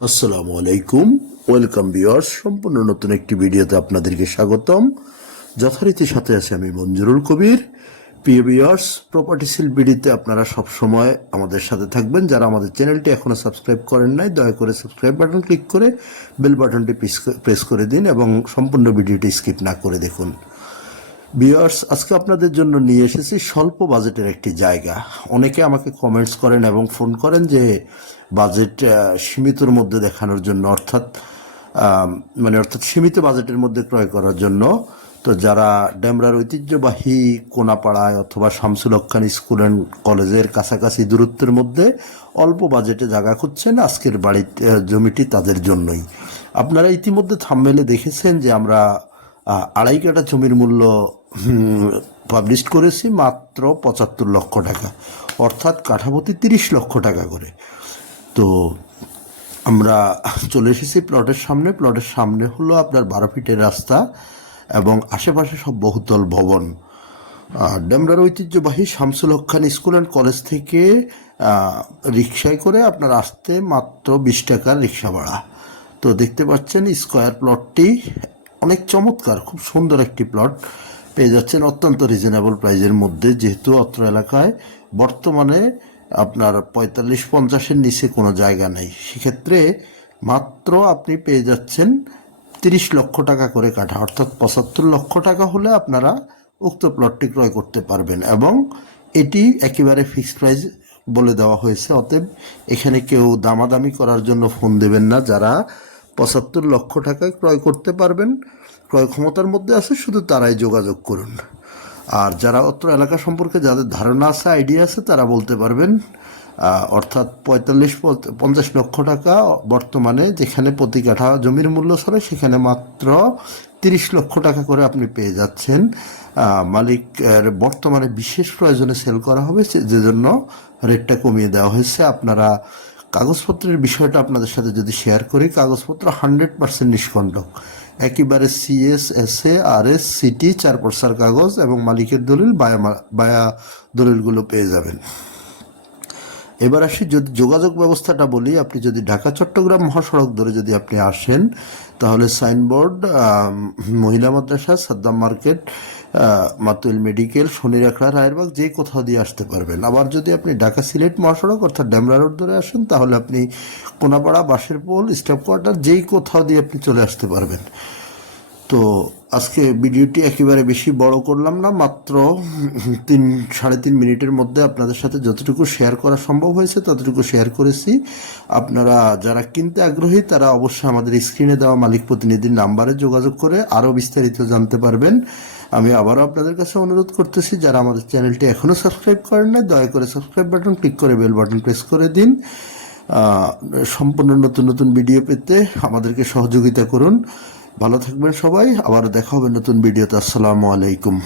আসসালামু আলাইকুম। Welcome viewers সম্পূর্ণ নতুন একটি ভিডিওতে আপনাদেরকে স্বাগতম। যথারীতি সাথে আছে আমি মঞ্জুরুল কবির। প্রিয় ভিউয়ার্স প্রপার্টি সিল বিডিতে আপনারা সব সময় আমাদের সাথে থাকবেন। যারা আমাদের চ্যানেলটি এখনও সাবস্ক্রাইব করেন নাই, দয়া করে সাবস্ক্রাইব বাটন ক্লিক করে বেল বাটনটি প্রেস করে দিন এবং সম্পূর্ণ ভিডিওটি স্কিপ না করে দেখুন। ভিউয়ার্স আজকে আপনাদের জন্য নিয়ে এসেছি স্বল্প বাজেটের একটি জায়গা। অনেকে আমাকে কমেন্টস করেন এবং ফোন করেন যে বাজেট সীমিতর মধ্যে দেখানোর জন্য অর্থাৎ মানে অর্থাৎ সীমিত বাজেটের মধ্যে ক্রয় করার জন্য। তো যারা ডেমরার ঐতিহ্যবাহী কোনাপাড়ায় অথবা শামসুল হক খান স্কুল অ্যান্ড কলেজের কাছাকাছি দূরত্বের মধ্যে অল্প বাজেটে জায়গা খুঁজছেন আজকের আহ, জমিটি তাদের জন্যই। আপনারা ইতিমধ্যে থামমেলে দেখেছেন যে আমরা আড়াই কাটা জমির মূল্য পাবলিশ করেছি মাত্র পঁচাত্তর লক্ষ টাকা। অর্থাৎ কাঠাপতি তিরিশ লক্ষ টাকা করে। তো আমরা চলে এসেছি প্লটের সামনে। প্লটের সামনে হলো আপনার বারো ফিটের রাস্তা এবং আশেপাশে সব বহুতল ভবন। ডেমরার ঐতিহ্যবাহী Shamsul Haque Khan school and college থেকে রিক্সায় করে আপনার আসতে মাত্র বিশ টাকার রিক্সা ভাড়া। তো দেখতে পাচ্ছেন স্কোয়ার প্লটটি অনেক চমৎকার, খুব সুন্দর একটি প্লট পেয়ে যাচ্ছেন অত্যন্ত রিজনেবল প্রাইজের মধ্যে। যেহেতু অত্র এলাকায় বর্তমানে আপনার পঁয়তাল্লিশ পঞ্চাশের নিচে কোনো জায়গা নেই। সেক্ষেত্রে মাত্র আপনি পেয়ে যাচ্ছেন তিরিশ লক্ষ টাকা করে কাঠা, অর্থাৎ পঁচাত্তর লক্ষ টাকা হলে আপনারা উক্ত প্লটটি ক্রয় করতে পারবেন এবং এটি একেবারে ফিক্সড প্রাইস বলে দেওয়া হয়েছে। অতএব এখানে কেউ দামাদামি করার জন্য ফোন দেবেন না। যারা পঁচাত্তর লক্ষ টাকায় ক্রয় করতে পারবেন। ক্রয় ক্ষমতার মধ্যে আছে শুধু তারাই যোগাযোগ করুন। আর যারা অত্র এলাকা সম্পর্কে যাদের ধারণা আছে আইডিয়া আছে তারা বলতে পারবেন অর্থাৎ পঁয়তাল্লিশ পঞ্চাশ লক্ষ টাকা বর্তমানে যেখানে প্রতি কাঠা জমির মূল্য ছাড়া সেখানে মাত্র তিরিশ লক্ষ টাকা করে আপনি পেয়ে যাচ্ছেন। আহ, মালিকের বর্তমানে বিশেষ প্রয়োজনে সেল করা হবে যে জন্য রেটটা কমিয়ে দেওয়া হয়েছে। আপনারা কাগজপত্রের বিষয়টা আপনাদের সাথে যদি শেয়ার করি, কাগজপত্র হান্ড্রেড পার্সেন্ট নিষ্কণ্টক একেবারে CS S A R S city চার পর্সার কাগজ এবং মালিকের দলিল, বায়া বায়া দলিলগুলো পেয়ে যাবেন। এবার আসি, যদি যোগাযোগ ব্যবস্থাটা বলি, আপনি যদি ঢাকা, চট্টগ্রাম মহাসড়ক ধরে যদি আপনি আসেন, তাহলে সাইনবোর্ড মহিলা মাদ্রাসা, সাদ্দাম মার্কেট মাতুল মেডিকেল, শনিরাখড়া, রায়েরবাগ, যে কোথাও দিয়ে আসতে পারবেন। আবার যদি আপনি ঢাকা সিলেট মহাসড়ক, অর্থাৎ ডেমরা রোড ধরে আসেন, তাহলে আপনি কোনাপাড়া বাসের পোল স্টাফ কোয়ার্টার যেই কোথাও দিয়ে আপনি চলে আসতে পারবেন। তো আজকে ভিডিওটি একেবারে বেশি বড় করলাম না, মাত্র তিন, সাড়ে তিন মিনিটের মধ্যে আপনাদের সাথে যতটুকু শেয়ার করা সম্ভব হয়েছে ততটুকু শেয়ার করেছি। আপনারা যারা কিনতে আগ্রহী, তারা অবশ্যই আমাদের স্ক্রিনে দেওয়া মালিক প্রতিনিধির নাম্বারে যোগাযোগ করে আরও বিস্তারিত জানতে পারবেন। আমি আবারও আপনাদের কাছে অনুরোধ করতেছি, যারা আমাদের চ্যানেলটি এখনও সাবস্ক্রাইব করেন না দয়া করে সাবস্ক্রাইব বাটন ক্লিক করে বেল বাটন প্রেস করে দিন। সম্পূর্ণ নতুন নতুন ভিডিও পেতে আমাদেরকে সহযোগিতা করুন। ভালো থাকবেন সবাই আবার দেখা হবে নতুন ভিডিওতে। আসসালামু আলাইকুম।